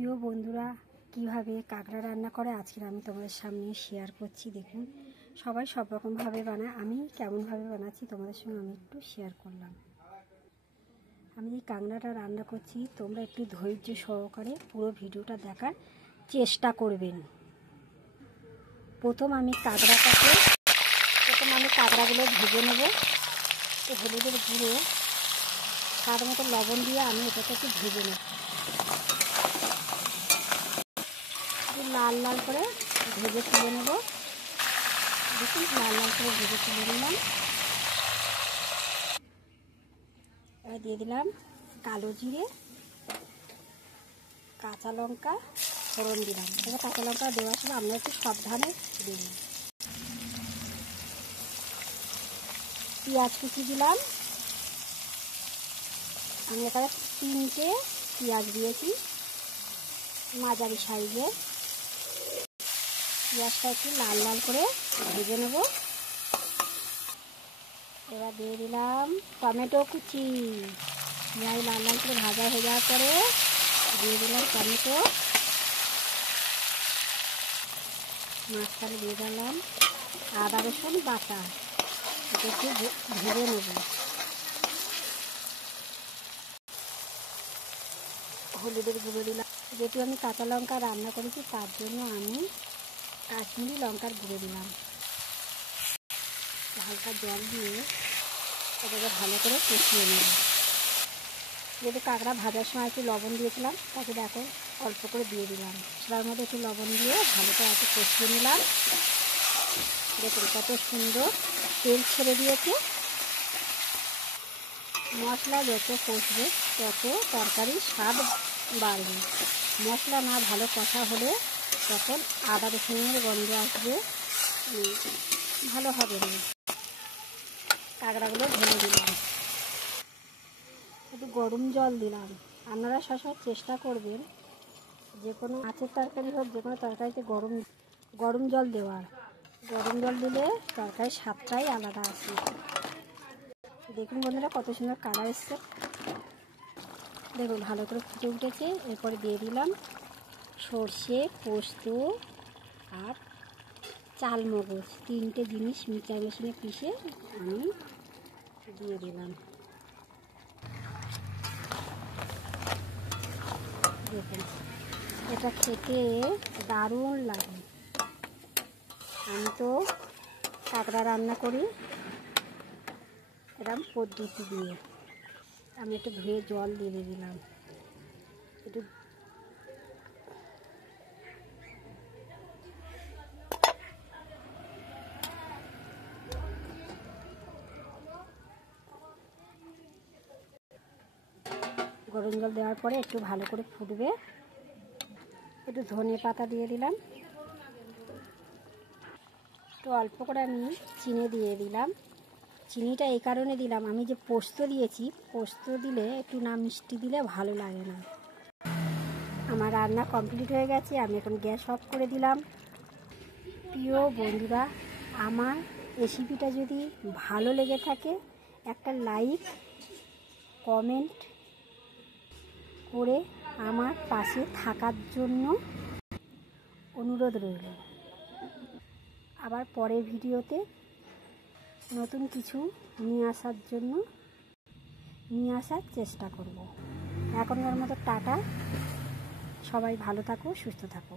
প্রিয় বন্ধুরা, কিভাবে কাঁকড়া রান্না করে আজকে আমি তোমাদের সামনে শেয়ার করছি। দেখুন, সবাই সব রকমভাবে বানায়, আমি কেমনভাবে বানাচ্ছি তোমাদের সঙ্গে আমি একটু শেয়ার করলাম। আমি এই কাঁকড়াটা রান্না করছি, তোমরা একটু ধৈর্য সহকারে পুরো ভিডিওটা দেখার চেষ্টা করবেন। প্রথম আমি কাঁকড়াগুলো ভেজে নেব। তো হলুদের গুঁড়ো, স্বাদ মতো লবণ দিয়ে আমি এটাকে একটু ভেজে নেব। লাল লাল করে ভেজে তুলে নেব। দেখুন, লাল লাল করে ভেজে তুলে নিলাম। এবার দিয়ে দিলাম কালো জিরে, কাঁচা লঙ্কা ফোড়ন দিলাম। এবার কাঁচা লঙ্কা দেওয়ার সময় আমরা একটু সাবধানে দিই। পেঁয়াজ কুচি দিলাম। আমি এখানে 3টে পেঁয়াজ দিয়েছি, মাঝারি সাইজের। পেঁয়াজটা একটু লাল লাল করে ভেজে নেব। এবার দিয়ে দিলাম টমেটো কুচি। পেঁয়াজ লাল লাল করে ভাজা হয়ে যাওয়ার পরে দিয়ে দিলাম টমেটো। মাঝখানে দিয়ে দিলাম আদা রসুন বাটা। এটা একটু ভেজে নেব। হলুদের গুঁড়ো দিলাম। যেহেতু আমি কাঁচা লঙ্কা রান্না করেছি তার জন্য আমি কাশ্মীরি লঙ্কার গুঁড়ো দিলাম। হালকা জল দিয়ে এটাকে ভালো করে কষিয়ে নেব। যেহেতু কাঁকড়া ভাজার সময় একটু লবণ দিয়েছিলাম, তাকে দেখো অল্প করে দিয়ে দিলাম। সেটার মধ্যে একটু লবণ দিয়ে ভালো করে একটু কষিয়ে নিলাম। দেখুন কত সুন্দর তেল ছেড়ে দিয়েছে। মশলা যত কষবে তত তরকারির স্বাদ বাড়বে। মশলা না ভালো কষা হলে তখন আদা রসুনের গন্ধ আসবে, ভালো হবে না। কাঁকড়াগুলো ভেঙে দিলাম। একটু গরম জল দিলাম। আপনারা সবসময় চেষ্টা করবেন যে কোনো মাছের তরকারি হোক, যে কোনো তরকারিতে গরম জল দেওয়ার। গরম জল দিলে তরকারির স্বাদটাই আলাদা আসে। দেখুন বন্ধুরা, কত সুন্দর কালার এসছে। দেখুন ভালো করে ফুটে উঠেছে। এরপরে দিয়ে দিলাম সর্ষে, পোস্ত আর চালমগজ, 3টে জিনিস মিক্সার মেশিনে পিষে আমি দিয়ে দিলাম। দেখুন, এটা খেতে দারুণ লাগে। আমি তো কাঁকড়া রান্না করি এরকম পদ্ধতি দিয়ে। আমি একটু ধুয়ে জল দিয়ে দিলাম। একটু গরম জল দেওয়ার পরে একটু ভালো করে ফুটবে। একটু ধনে পাতা দিয়ে দিলাম। একটু অল্প করে আমি চিনি দিয়ে দিলাম। চিনিটা এই কারণে দিলাম, আমি যে পোস্ত দিয়েছি, পোস্ত দিলে একটু না মিষ্টি দিলে ভালো লাগে না। আমার রান্না কমপ্লিট হয়ে গেছে। আমি এখন গ্যাস অফ করে দিলাম। প্রিয় বন্ধুরা, আমার রেসিপিটা যদি ভালো লেগে থাকে একটা লাইক কমেন্ট করে আমার পাশে থাকার জন্য অনুরোধ রইল। আবার পরের ভিডিওতে নতুন কিছু নিয়ে আসার চেষ্টা করব। এখনকার মতো টাটা। সবাই ভালো থাকো, সুস্থ থাকো।